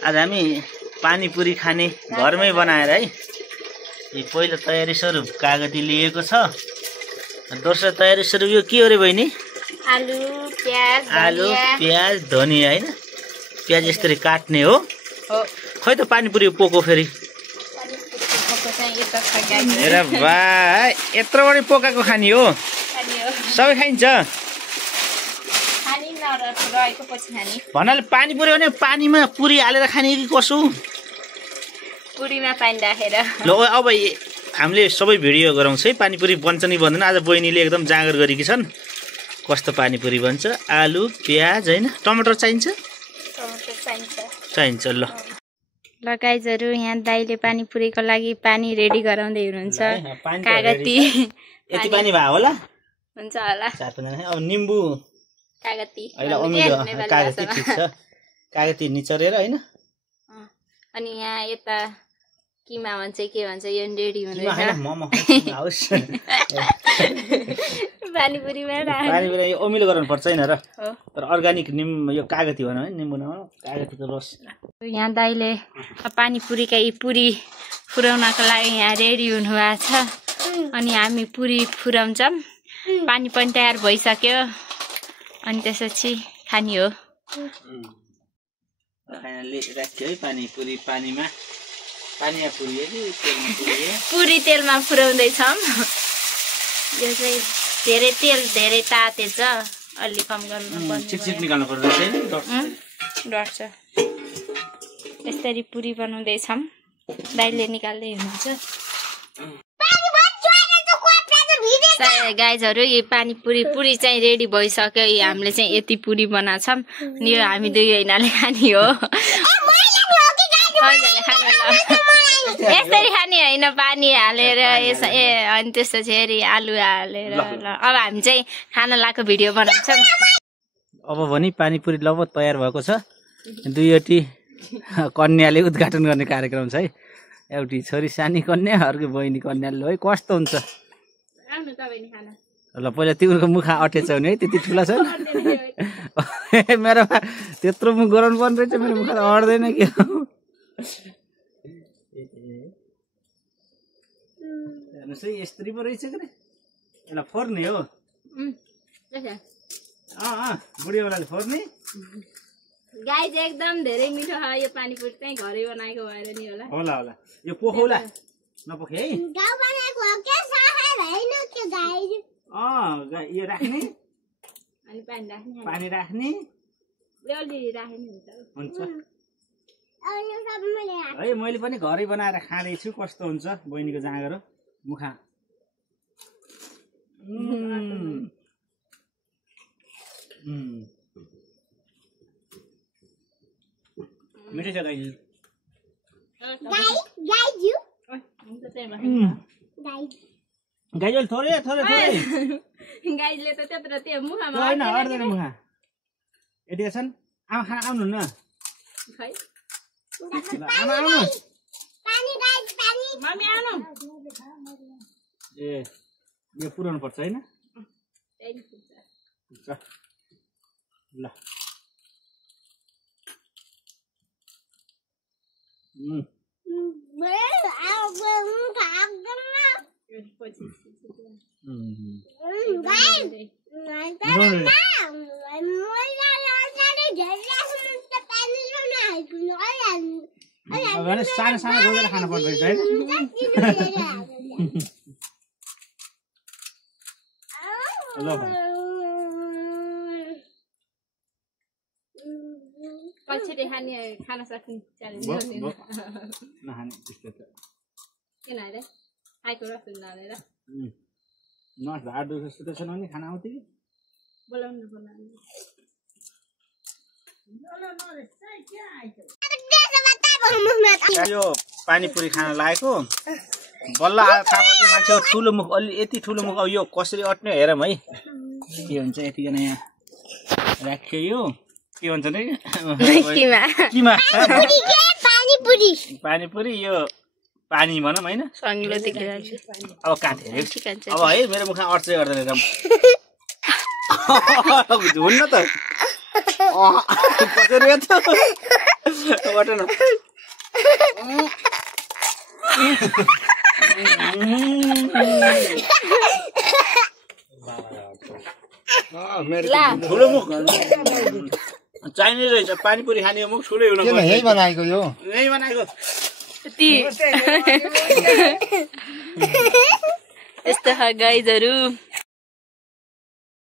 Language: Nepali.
आज हामी पानीपुरी खाने घरमै बनाएर है। यो पहिलो तयारी स्वरूप कागती लिएको छ। दोस्रो तयारी स्वरूप यो के हो रे बहिनी? आलु प्याज धनिया हैन? प्याज यसरी काट्ने हो। खै त पानीपुरी पोको फेरि। हेर भाइ यत्रो बढी पोकाको खानी हो। सबै खाइन्छ। भन्नाले पानीपुरी भने पानीमा पुरी हालेर खाने कि कसो? पुरीमा पानी राखेर। ल अब हामीले सबै भिडियो गराउँछ है। पानीपुरी बन्छ नि बन्दैन। आज बहिनीले एकदम जाँगर गरेकी छन् कस्तो पानीपुरी बन्छ। आलु प्याज हैन टमाटर चाहिन्छ? चाहिन्छ। ल गाइजहरु यहाँ दाइले पानीपुरीको लागि पानी रेडी गराउँदै हुनुहुन्छ। कागती यति पानी भए होला? हुन्छ होला। 4-5 अब निम्बु कागती अहिले अमिलो कागती ठीक छ। कागती निचरेर हैन? अनि यहाँ यता किमा भन्छ के भन्छ यो रेडी हुँदैछ। पानीपुरीमा पानीपुरी अमिलो गर्नु पर्छ हैन र? तर अर्गानिक यो कागती भनौँ है। निम्बु नभनौँ, कागतीको रस। यहाँ दाइले पानीपुरीका यी पुरी फुराउनको लागि यहाँ रेडी हुनुभएको छ। अनि हामी पुरी फुराउँछौँ। पानी पनि तयार भइसक्यो। अनि त्यसपछि खानी हो। फाइनली राख्यो है पानीपुरी पानीमा। पानीमा पुरी है कि तेलमा पुरी? पुरी तेलमा फुराउँदैछौँ। यो चाहिँ धेरै तेल धेरै तातेछ। अलि कम गर्नुपर्छ। चिपचिप निकाल्नु पर्छ हैन? डट्छ। यसरी पुरी बनाउँदैछौँ। दाइले निकाल्दै हुनुहुन्छ। गाइजहरु यो पानीपुरी पुरी चाहिँ रेडी भइसक्यो। हामीले चाहिँ यति पुरी बनाछौँ। अनि यो हामी दुई हैनाले खाने हो। यसरी खाने होइन पानी हालेर अनि त्यसपछि फेरि आलु हालेर। ल अब हामी चाहिँ खाना लाएको भिडियो बनाउँछौँ। अब भने पानीपुरी लगभग तयार भएको छ। दुईवटी कन्याले उद्घाटन गर्ने कार्यक्रम छ है। एउटी छोरी सानी कन्या, अर्को बहिनी कन्याले है। कस्तो हुन्छ? ल पहिला तिम्रो मुखा अटेछ भने है। त्यति ठुला छ मेरो त्यत्रो मुख गराउनु पर्ने रहेछ। मेरो मुखा त अट्दैन के हो। हेर्नुहोस् है यस्तरी पो रहेछ कि यसलाई फोर्ने हो। बुढीवालाले फोर्ने। गाइज एकदम धेरै मिठो छ यो पानीपुरी चाहिँ घरै बनाएको भएर नि होला। होला यो पोखौला नपोखे है। गाउँ बनाएको हो के सहाय हैन के गाइज। यो राख्ने अनि पानी राख्ने अलि राख्ने हुन्छ है। मैले पनि घरै बनाएर खाँदैछु। कस्तो हुन्छ बहिनीको जाँगर मुखा। मिठो छ गाइज। गाइजले थोरै गाइजले त त्यत्रो त्यो मुखामा होइन अट्दैन मुखा। यति छन्। आमा खाना आउनुहुन्न? आमा आउनु। मम्मी आउनु। ए यो पुराउनु पर्छ हैन? ल सानो सानो गोलेर खानु पर्छ है। पछि खाना सक्ने च्यालेन्ज नखाने त्यस्तो त किन अरे आइको रस हालेर नर्स हार्ड जस्तो छ नि खाना आउँथ्यो कि बोलाउनु यो पानीपुरी खान लागेको बल्ल थाहा भयो कि मान्छे ठुलो मुख अलि यति ठुलो मुख। अब यो कसरी अट्ने हेरौँ है के हुन्छ। यतिजना यहाँ राख्यो यो के भन्छ नि किमा पानीपुरी यो पानी भनौँ हैन। अब कहाँ थियो अब है मेरो मुखमा अट्दै गर्दैन एकदम। हुन्न त कसरी बटन ठुलो मुख चाहिने रहेछ पानीपुरी खाने मुख ठुलै हुनु पर्छ यही बनाएको यो यही बनाएको यस्तो गाइजहरू